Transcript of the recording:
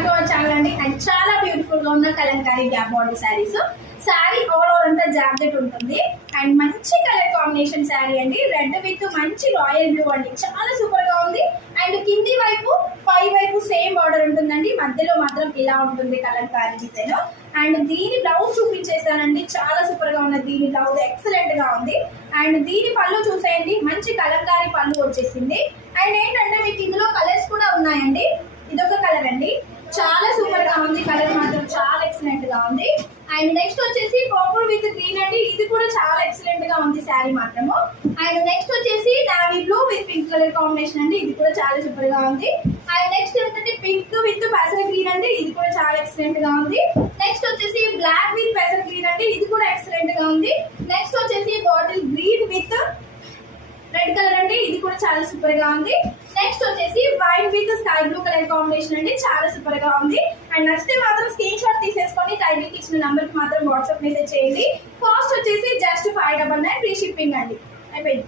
Back to our channel అండి and చాలా బ్యూటిఫుల్గా ఉన్న kalamkari gap body saris sari all over అంతా జాకెట్ ఉంటుంది. అండ్ మంచి కలర్ కాంబినేషన్ శారీ అండి. రెడ్ విత్ మంచి రాయల్ బ్లూ అండి. చాలా సూపర్గా ఉంది. అండ్ కింది వైపు పై వైపు సేమ్ బార్డర్ ఉంటుందండి. మధ్యలో మాత్రం ఇలా ఉంటుంది కలంకారీ డిజైన్ అండ్ దీని బ్లౌజ్ చూపించేసానండి చాలా సూపర్గా ఉన్నది దీని బ్లౌజ్ ఎక్సలెంట్గా ఉంది. అండ్ దీని పళ్ళు చూసేయండి. మంచి కలంకారీ పళ్ళు వచ్చేసింది. అండ్ ఏంటంటే మీకు ఇందులో కలర్స్ కూడా ఉన్నాయండి ఇదొక కలర్ అండి చాలా సూపర్గా ఉంది కలర్ మాత్రం చాలా ఉంది. అండ్ నెక్స్ట్ వచ్చేసి పర్పుల్ విత్ గ్రీన్ అండి. ఇది కూడా చాలా ఎక్సలెంట్గా ఉంది శారీ మాత్రము. అండ్ నెక్స్ట్ వచ్చేసి navy blue with pink colour combination అండి. ఇది కూడా చాలా సూపర్గా ఉంది. అండ్ నెక్స్ట్ ఏంటంటే పింక్ విత్ పెసర గ్రీన్ అండి. ఇది కూడా చాలా ఎక్సలెంట్గా ఉంది. నెక్స్ట్ వచ్చేసి బ్లాక్ విత్ పెసర గ్రీన్ అండి. ఇది కూడా ఎక్సలెంట్గా ఉంది. నెక్స్ట్ వచ్చేసి bottle green with red colour అండి. ఇది కూడా చాలా సూపర్గా ఉంది. నెక్స్ట్ వచ్చేసి white with sky blue colour combination అండి. చాలా సూపర్గా ఉంది. అండ్ నచ్చితే మాత్రం స్క్రీన్ చేసుకోండి. టైటిల్ ఇచ్చిన నంబర్కి మాత్రం వాట్సాప్ మెసేజ్ చేయండి. కాస్ట్ వచ్చేసి just five double nine free shipping అండి. అయిపోయింది.